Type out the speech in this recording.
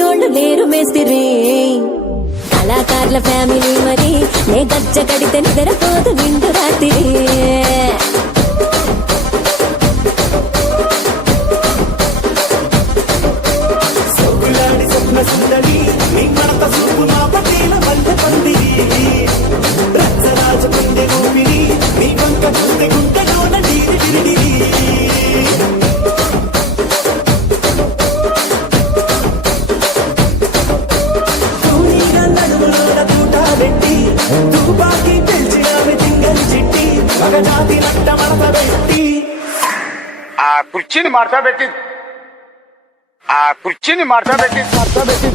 లేనోళ్ళు లేరు మేస్తిరి కళాకారుల ఫ్యామిలీ మరి నే గజ్జ కడితే నిద్రపోదు నిండు రాత్రి ఆ కుర్చీని మార్చబెట్టి